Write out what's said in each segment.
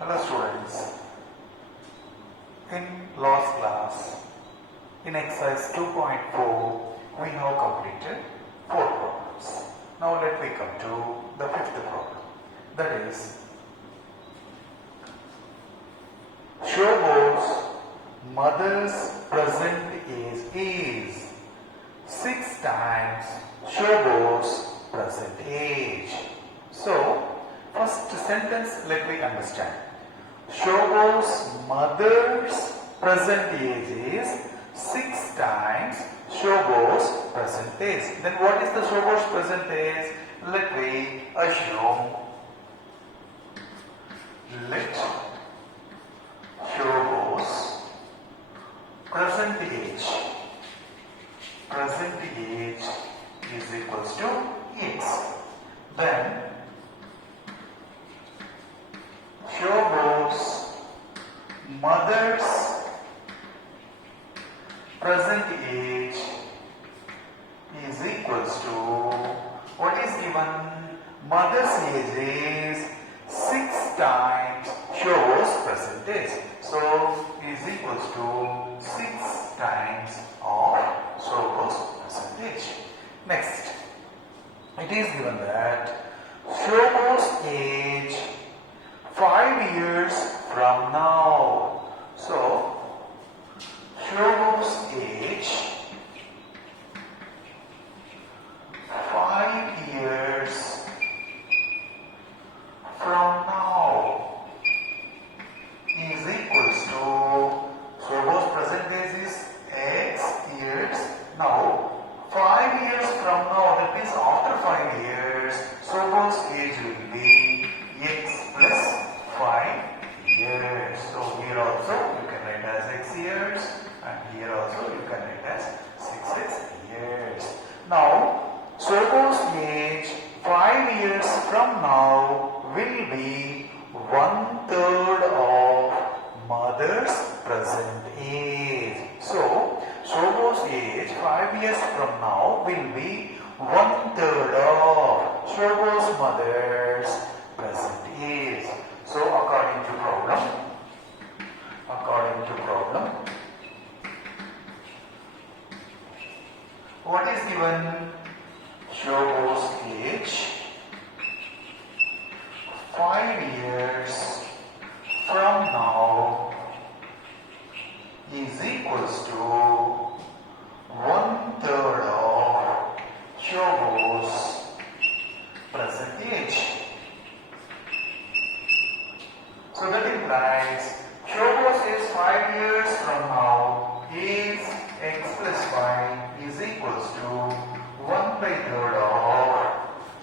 Hello students, in last class, in exercise 2.4, we have completed 4 problems. Now let me come to the 5th problem. That is, show both mother's present age is 6 times Shobo's present age. So, first sentence let me understand. Shobo's mother's present age is 6 times Shobo's present age. Then what is the Shobo's present age? Let me assume. Let Shobo's present age is equals to x. Then Shobo's mother's present age is equals to, what is given? Mother's age is 6 times Shobo's present age. So is equals to 6 times of Shobo's present age. Next, it is given that Shobo's age 5 years from now. So, Shobo's age 5 years from now is equals to, Shobo's present age is x years. Now, 5 years from now, that means after 5 years, Shobo's age will be x plus 5 years. So here also you can write as x years, and here also you can write as 6x years. Now, Shobo's age 5 years from now will be 1/3 of mother's present age. So, Shobo's age 5 years from now will be 1/3 of Shobo's mother's present age. So according to problem, what is given? Shobo's age 5 years from now is equals to 1/3 of Shobo's present age. So that implies Shobo's age 5 years from now is x plus 5 is equals to 1/3 of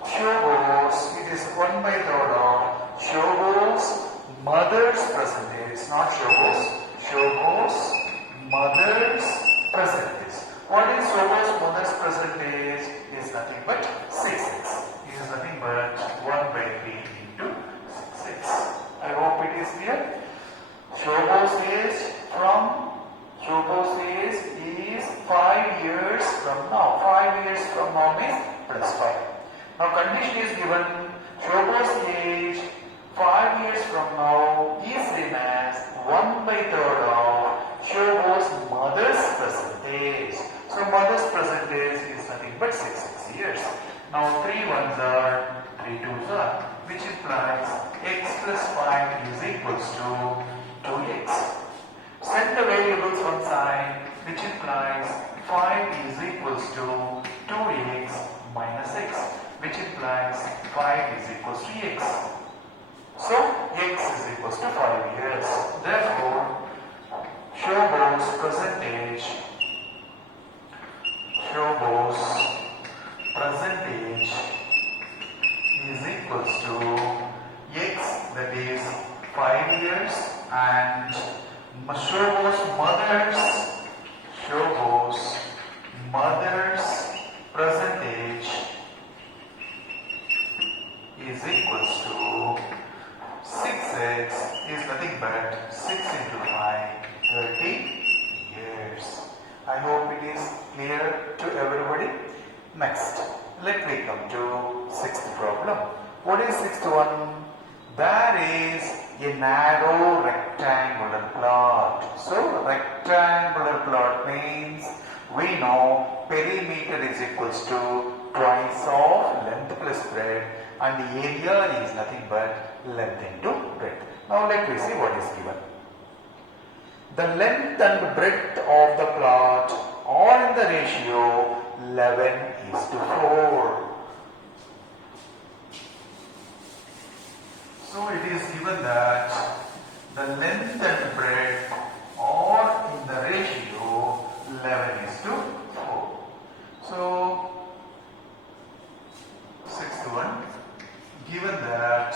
Shobo's, it is 1/3 of Shobo's mother's present age, not Shobo's mother's present age. What is Shobo's mother's present age? Is nothing but 6x. It is nothing but 1/3 into 6x. I hope it is clear. Shobo's age is 5 years from now. 5 years from now means plus 5. Now condition is given. Shobo's age 5 years from now is same as 1/3 of Shobo's mother's present age. So mother's present age is nothing but 6 years. Now 3 ones are 3 twos are, which implies x plus 5 is equals to 2x. Set the variables one side, which implies 5 is equals to 2x minus x, which implies 5 is equals to x. So x is equals to 5 years. Therefore, Shobo's present age is equals to x, that is 5 years, and Shobo's mother's present age is equals to 6x is nothing but 6 into 5, 30 years. I hope it is clear to everybody. Next, let me come to 6th problem. What is 6th one? There is a narrow rectangular plot. So rectangular plot means we know perimeter is equals to twice of length plus breadth, and the area is nothing but length into breadth. Now let me see what is given. The length and breadth of the plot are in the ratio 11:4. So it is given that the length and breadth are in the ratio 11:4. So sixth one, given that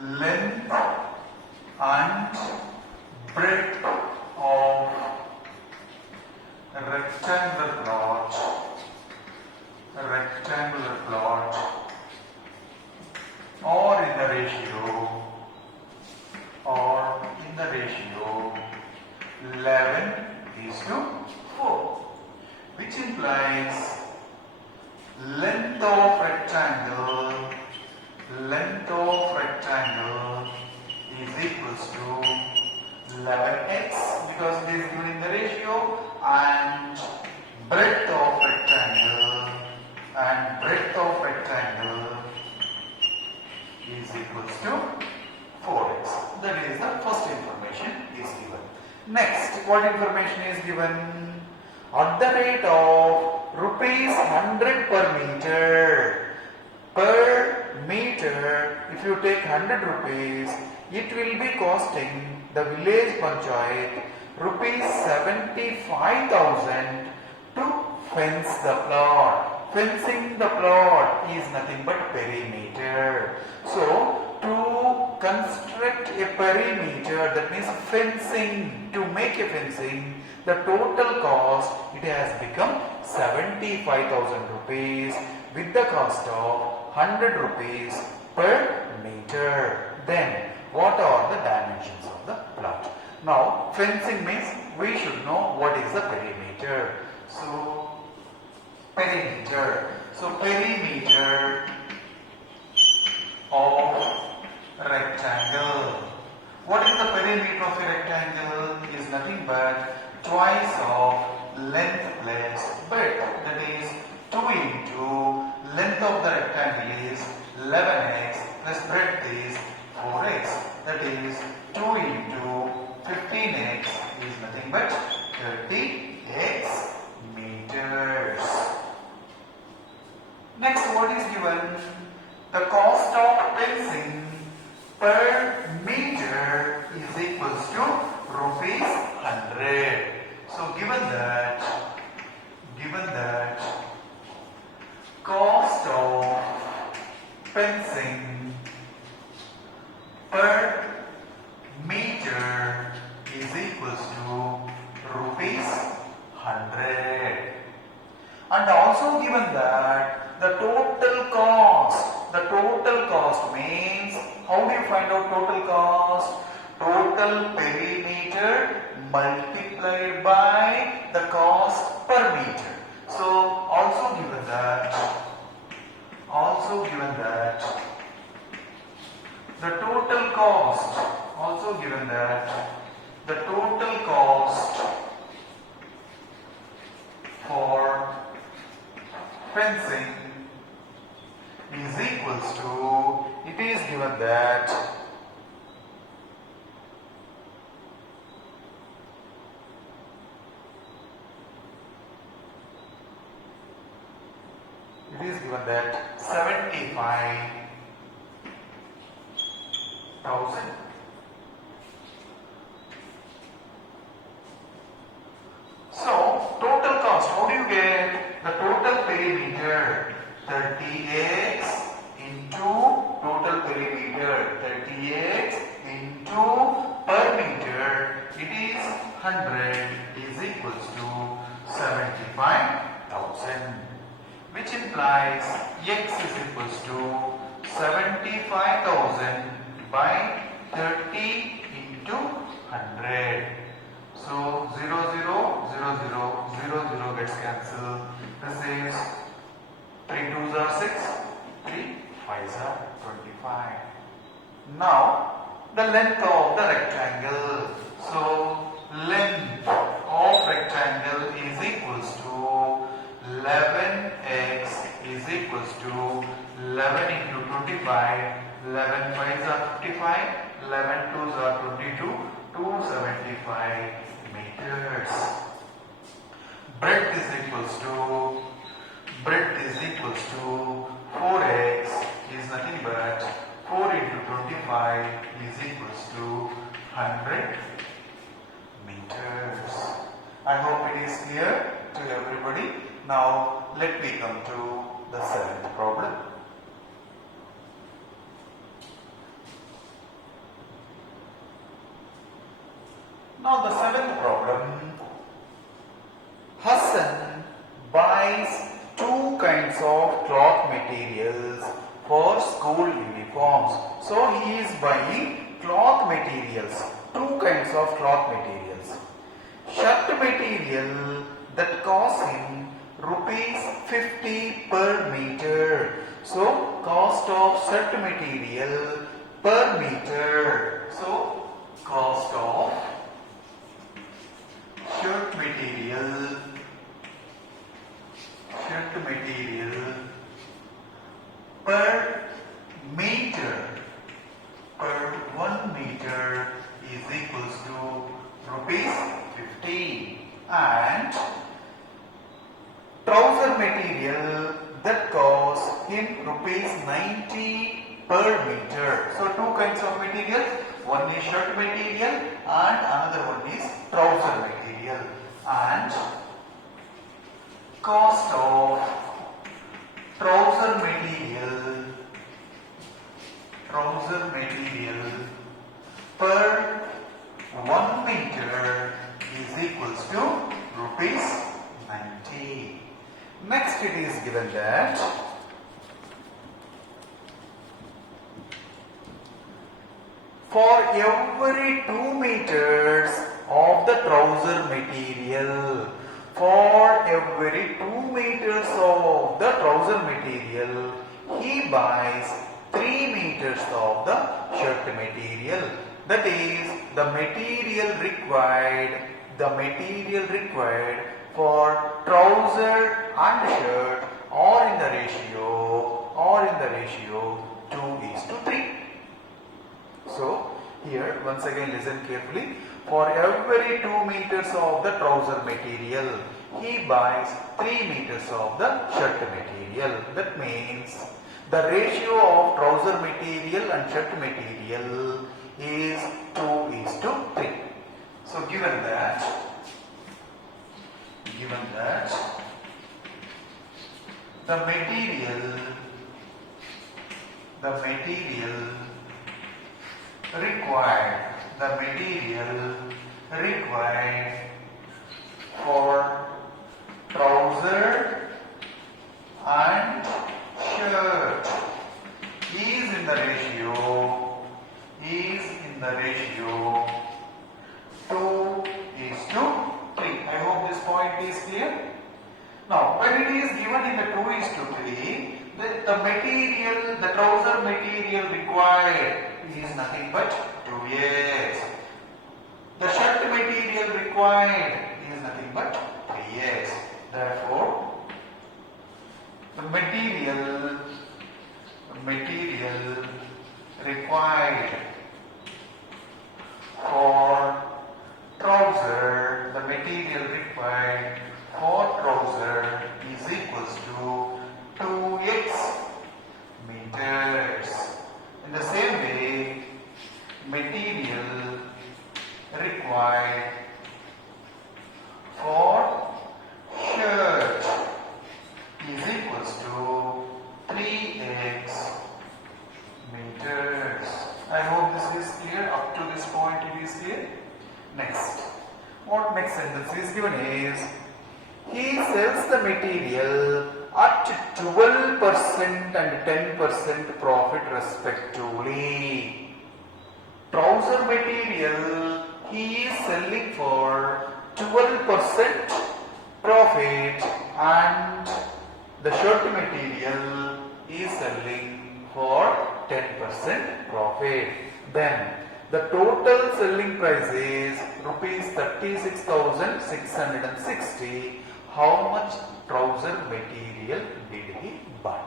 length and breadth of a rectangular plot or in the ratio 11:4, which implies length of rectangle is equals to 11x because it is given in the ratio, and breadth of rectangle is equals to 4x. That is the first information is given. Next, what information is given? At the rate of rupees 100 per meter, if you take 100 rupees, it will be costing the village panchayat rupees 75,000 to fence the plot. Fencing the plot is nothing but perimeter. So to construct a perimeter, that means fencing, to make a fencing, the total cost, it has become 75,000 rupees with the cost of 100 rupees per meter. Then what are the dimensions of the plot? Now fencing means we should know what is the perimeter. So perimeter of a rectangle. What is the perimeter of a rectangle? Is nothing but twice of length plus breadth. That is 2 into length of the rectangle is 11x plus breadth is 4x. That is 2 into 15x is nothing but 30x meters. Next, what is given? The cost of fencing per meter is equals to rupees 100. So given that cost of fencing per meter is equals to rupees 100, and also given that the total cost means, how do you find out total cost? Total perimeter multiplied by the cost per meter. So also given that the total cost for fencing is equals to, it is given that it is given that 75,000. So total cost, how do you get the total perimeter? 30x into total perimeter, 30x into per meter, it is 100 is equals to 75,000, which implies x is equals to 75,000 by 30 into 100. So 0, 0, 0, 0, 0, 0 gets cancelled. This is 3 2s are 6, 3 5s are 20. 25. Now the length of the rectangle. So length of rectangle is equals to 11x is equals to 11 into 25. 11 5s are 55. 11 2s are 22. 275 meters. Breadth is equals to 4x is nothing but 4 into 25 is equals to 100 meters. I hope it is clear to everybody. Now let me come to the seventh problem. Now the seventh problem, Hassan buys two kinds of cloth materials for school uniforms. So he is buying cloth materials, two kinds of cloth materials. Shirt material that costs him rupees 50 per meter. So cost of shirt material per meter. So cost of shirt material per meter, per 1 meter is equals to rupees 50, and trouser material that costs him rupees 90 per meter. So two kinds of material, one is shirt material and another one is trouser material, and cost of trouser material per 1 meter is equals to rupees 90. Next it is given that for every 2 meters of the trouser material, for every 2 meters of the trouser material, he buys 3 meters of the shirt material. That is the material required for trouser and shirt are in the ratio 2:3. So here once again listen carefully. For every 2 meters of the trouser material, he buys 3 meters of the shirt material. That means the ratio of trouser material and shirt material is 2:3. So given that the material required for trouser and shirt is in the ratio 2:3. I hope this point is clear. Now when it is given in the 2:3, the trouser material required is nothing but 2x. The shirt material required is nothing but 3x. Therefore, the material required for trouser, the material required for trouser is equals to 2x meters. In the same way, material required for shirt is equals to 3x meters. I hope this is clear. Up to this point it is clear. Next, what next sentence is given is, he sells the material at 12% and 10% profit respectively. Trouser material he is selling for 12% profit, and the shirt material is selling for 10% profit. Then the total selling price is rupees 36,660. How much trouser material did he buy?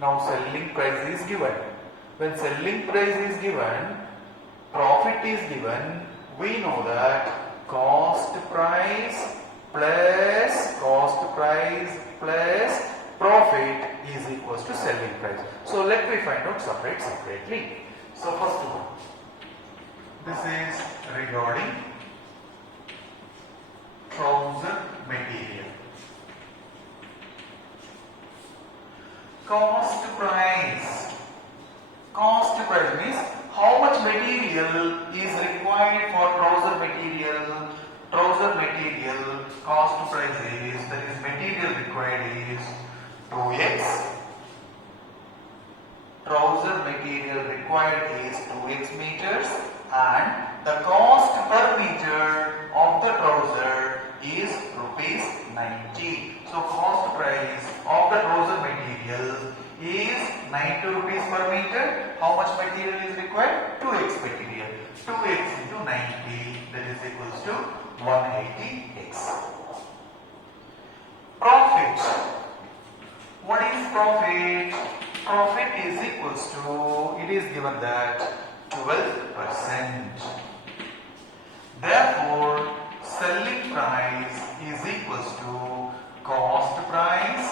Now selling price is given. When selling price is given, profit is given, we know that cost price plus profit is equals to selling price. So let me find out separately. So first of all, this is regarding trouser material. Cost price means how much material is required for trouser material. Trouser material cost price is, that is material required is 2x. Trouser material required is 2x meters, and the cost per meter of the trouser is rupees 90. So cost price of the trouser material is 90 rupees per meter. How much material is required? 2x material. 2x into 90, that is equals to 180x. Profit. What is profit? Profit is equals to, it is given that 12%. Therefore, selling price is equals to cost price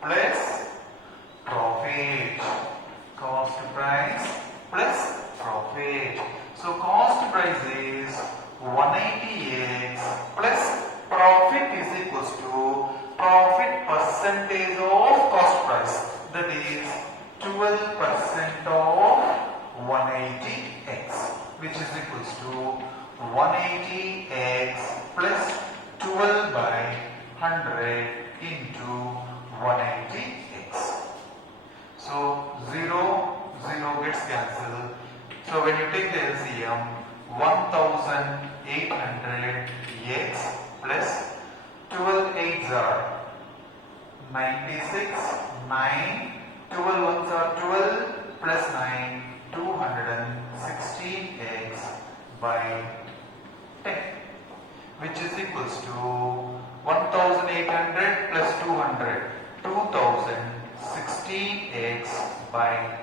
plus profit. Cost price plus profit. So cost price is 180x plus profit is equals to profit percentage of cost price, that is 12% of 180x, which is equals to 180x plus 12 by 100 into 180x. So 0 gets cancelled. So when you take the LCM, 1800x plus 12 8s are 96, 9, 12 ones are 12 plus 9, 216x by 10, which is equals to 1800 plus 200, 2016x by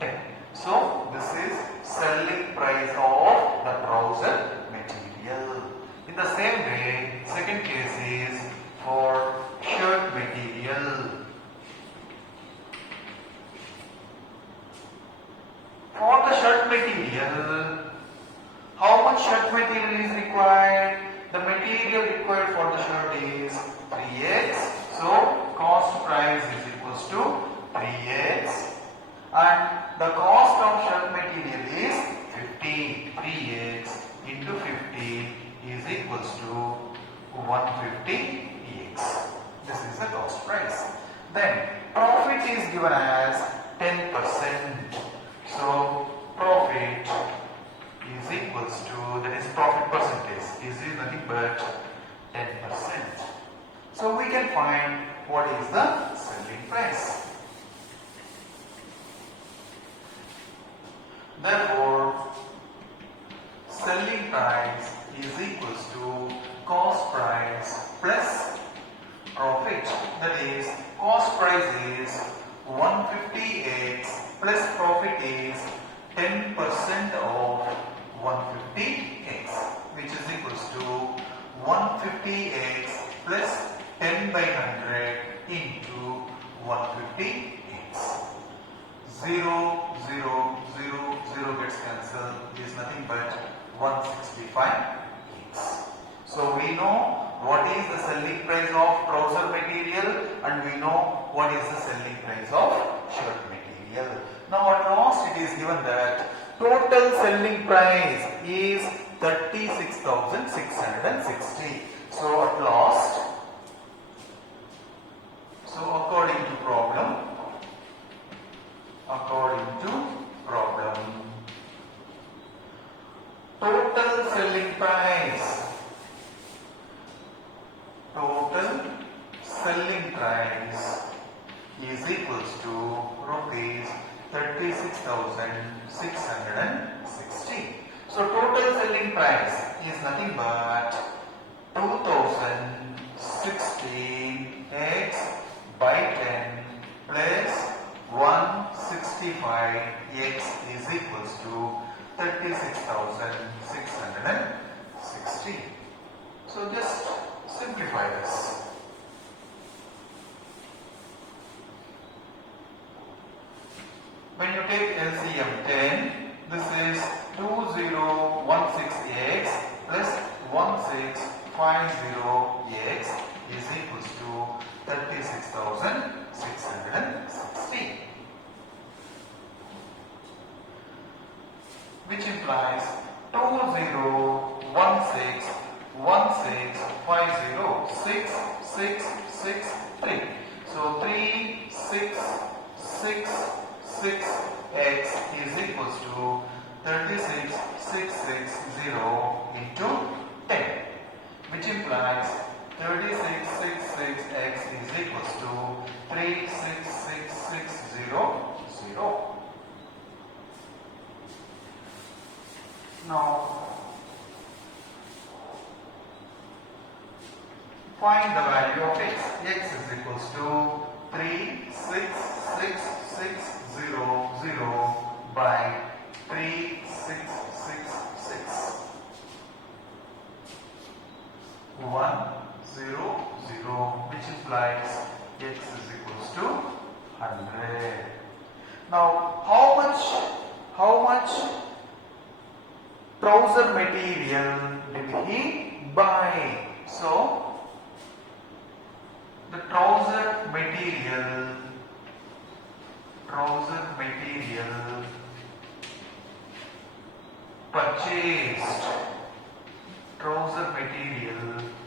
10. So this is selling price of the trouser material. In the same way, second case is for shirt material. For the shirt material, how much shirt material is required? The material required for the shirt is 3x. So cost price is equals to 3x, and the cost of shirt material is 50. 3x into 50 is equals to 150x. This is the cost price. Then profit is given as 10%. So profit is equals to, that is profit percentage, is nothing but 10%. So we can find what is the selling price. Therefore, selling price is equals to cost price plus profit. That is, cost price is 150x plus profit is 10% of 150x, which is equals to 150x plus 10 by 100 into 150x. 0 gets cancelled, is nothing but 165x. So we know what is the selling price of trouser material, and we know what is the selling price of shirt material. Now at last it is given that total selling price is 36,660. So at last, so according to problem, total selling price is equals to rupees 36,660. So total selling price is nothing but 2016x by 10 plus 165x is equals to 36,660. So just simplify this. When you take LCM 10, this is 2016x plus 1650x is equals to 36,660, which implies 2016506663. So 3666x is equals to 36660 into 10, which implies 3666x is equals to 36660. Now find the value of x. X is equals to 36660 by 3666 100, which implies x is equals to 100. Now how much trouser material did he buy? So the trouser material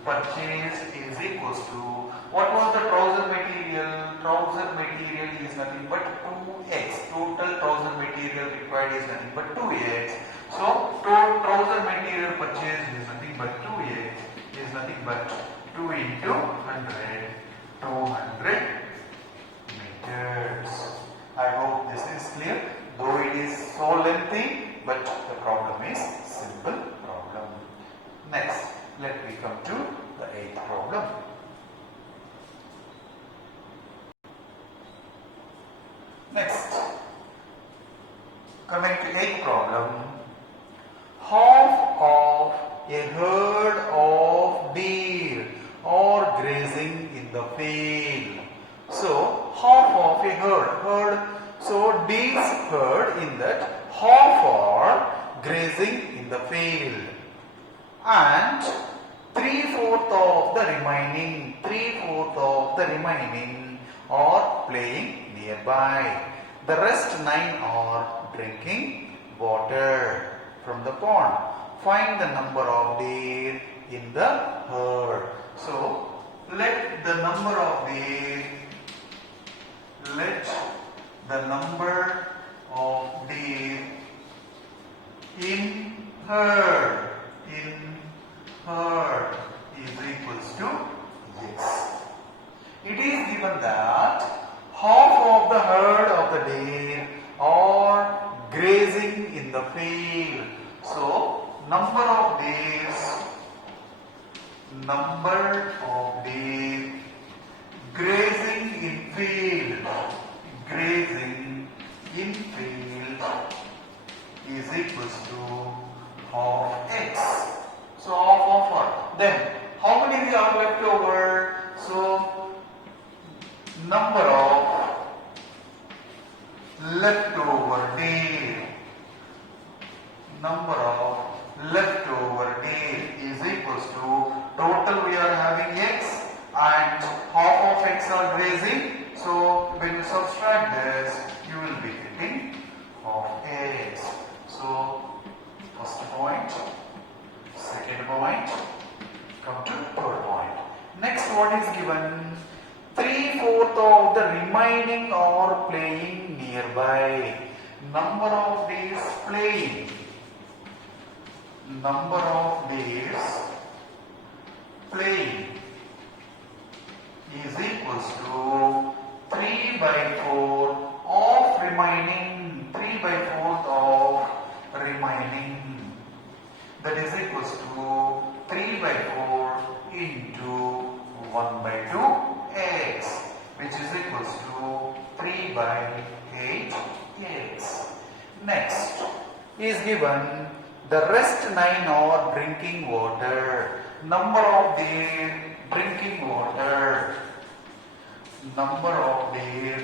purchased is equals to, what was the trouser material? Trouser material is nothing but 2x. Total trouser material required is nothing but 2x. So trouser material purchased is nothing but 2x, is nothing but 2 into 100, 200 meters. I hope this is clear, though it is so lengthy, but the problem is simple problem. Next, let me come to the 8th problem. Next, coming to 8th problem, half of a herd of deer are grazing in the field. So half of a herd. So deer's herd, in that half are grazing in the field, and 3/4 of the remaining are playing nearby. The rest 9 are drinking water from the pond. Find the number of deer in the herd. So let the number of deer in herd is equals to x. It is given that half of the herd of the deer are grazing in the field. So number of deer grazing in field is equals to half x. So half of what? Then how many are left over? So number of leftover deer is equals to, total we are having x and half of x are grazing. So when you subtract this, you will be getting half x. So first point, second point, come to third point. Next, what is given? 3/4 of the remaining are playing nearby. Number of days playing is equals to 3/4 of remaining 3/4 of remaining. That is equals to 3/4 into 1/2 x, which is equals to 3/8 x. Next is given the rest 9 are drinking water. Number of their drinking water. Number of their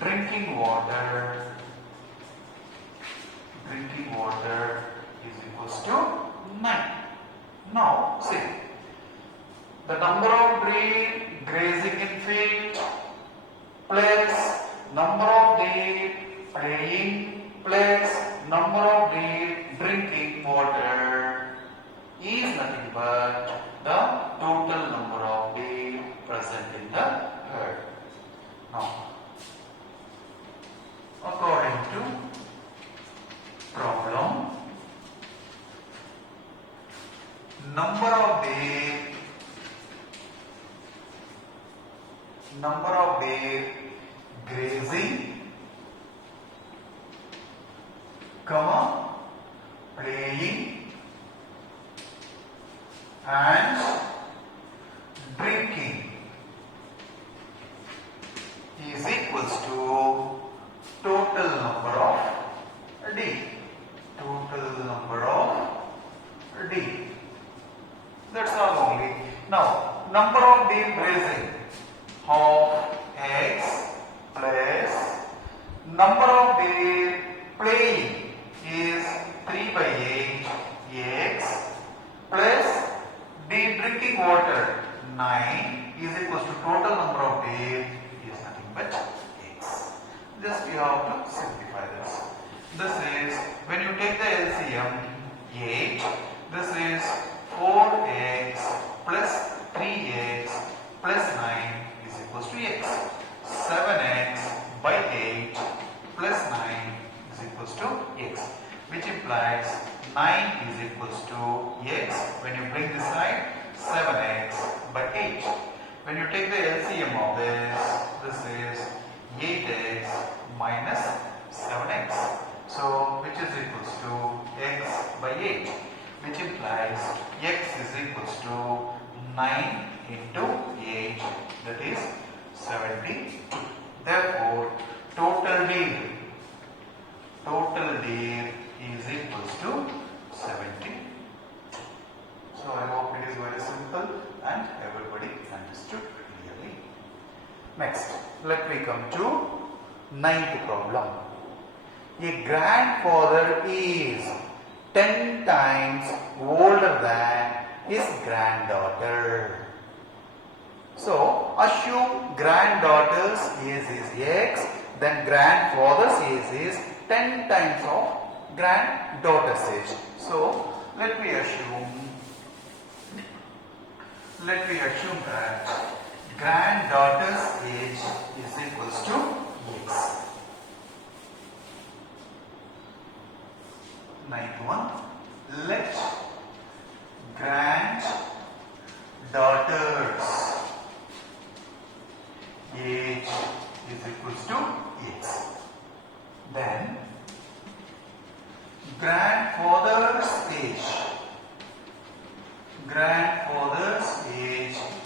drinking water. Drinking water is equals to 9. Now see, the number of deer grazing in field plus number of deer playing plus number of deer drinking water is nothing but the total number of deer present in the herd. Now, according to problem, number of deer grazing, playing and drinking is equals to total number of D. Total number of D. That's all only. Now, number of deer grazing, half x plus number of deer playing is 3/8 x plus deer drinking water 9 is equals to total number of deer is nothing but x. Just you have to simplify this. This is when you take the LCM 8. This is 4x plus 3x plus 9 is equals to x. 7x by 8 plus 9 is equals to x, which implies 9 is equals to x. When you bring this side, 7x by 8. When you take the LCM of this is 8x minus 7x. So, which is equals to x by 8, which implies x is equals to 9 into 8, that is 72. Therefore, total deer is equals to 70. So I hope it is very simple and everybody understood clearly. Next, let me come to 9th problem. A grandfather is 10 times older than his granddaughter. So, assume granddaughter's age is x, then grandfather's age is 10 times of granddaughter's age. So, let me assume that granddaughter's age is equals to x. Ninth one, let granddaughter's age is equals to x. Then grandfather's age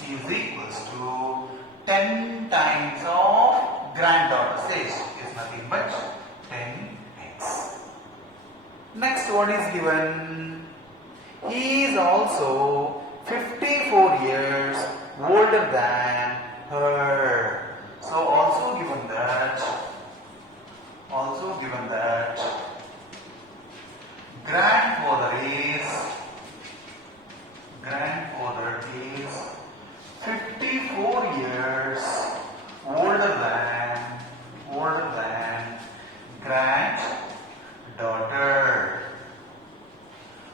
is equals to 10 times of granddaughter's age is nothing but 10x. Next, what is given? He is also 54 years older than her. So also given that grandfather is 54 years older than granddaughter.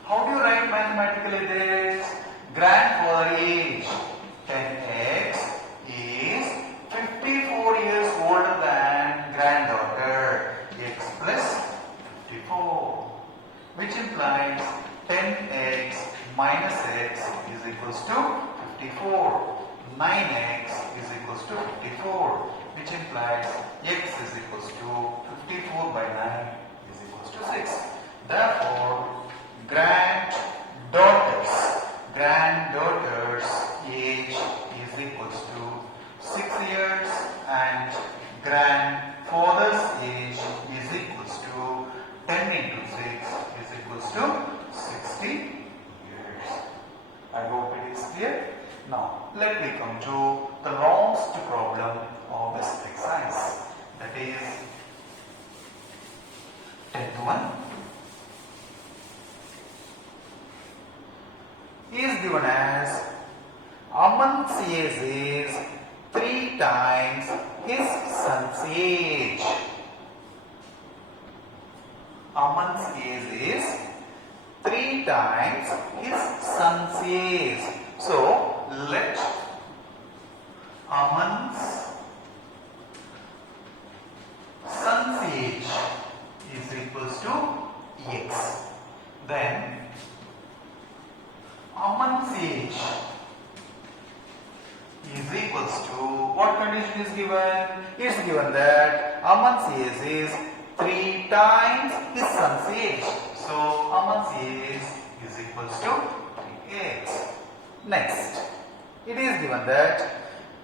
How do you write mathematically this? Grandfather age 10x is 54 years older than granddaughter, x plus 54, which implies 10x minus x is equals to 54. 9x is equals to 54, which implies x is equals to 54 by 9 is equals to 6. Therefore, granddaughter's age is equals to 6 years and grandfather's age is equals to 10 into 6 is equals to 60 years. I hope it is clear. Now, let me come to the last problem of this exercise, that is 10th one. Is given as Aman's age is 3 times his son's age. Aman's age is 3 times his son's age. So, let Aman's son's age is equals to x. Then Aman's age is equals to, what condition is given? It is given that Aman's age is 3 times his son's age. So Aman's age is equals to 3x. Next, it is given that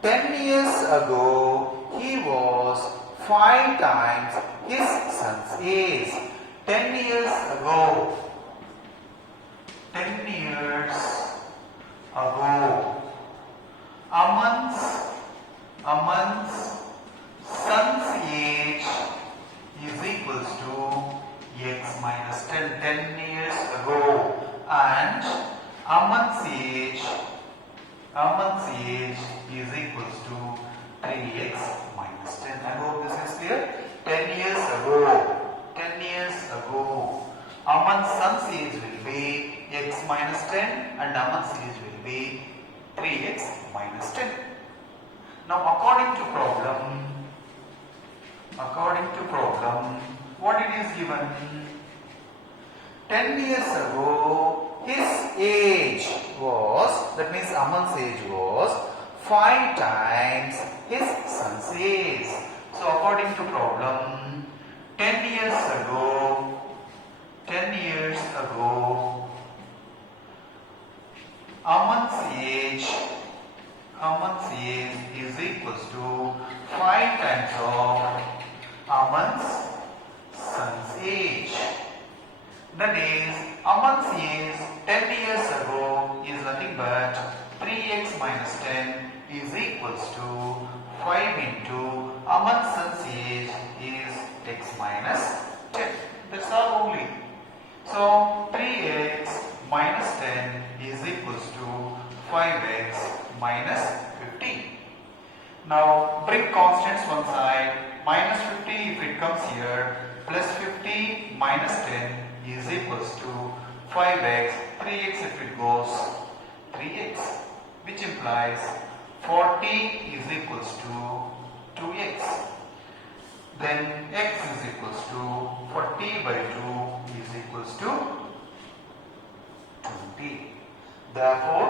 10 years ago he was 5 times his son's age. 10 years ago. 10 years ago. Aman's son's age is equals to x minus 10. 10 years ago. And Aman's age is equals to 3x minus 10. I hope this is clear. 10 years ago. 10 years ago. Aman's son's age will be x minus 10 and Aman's age will be 3x minus 10. Now according to problem, what it is given? 10 years ago his age was, that means Aman's age was 5 times his son's age. So according to problem, 10 years ago, Aman's age is equals to 5 times of Aman's son's age. That is, Aman's age 10 years ago is nothing but 3x minus 10 is equals to 5 into Aman's son's age is x minus 10. That's all only. So 3x minus 10 is equals to 5x minus 15. Now bring constants one side. Minus 50 if it comes here, plus 50 minus 10 is equals to 5x, 3x if it goes 3x, which implies 40 is equals to 2x. Then x is equals to 40 by 2 is equals to 20. Therefore,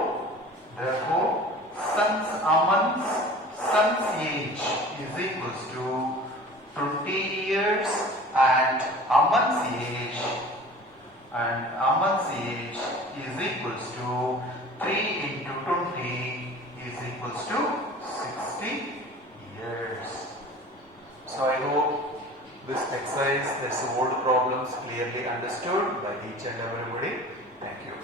Aman's son's age is equals to 20 years and Aman's age is equals to 3 into 20 is equals to 60 years. So I hope this exercise, that's all the problems clearly understood by each and everybody. Thank you.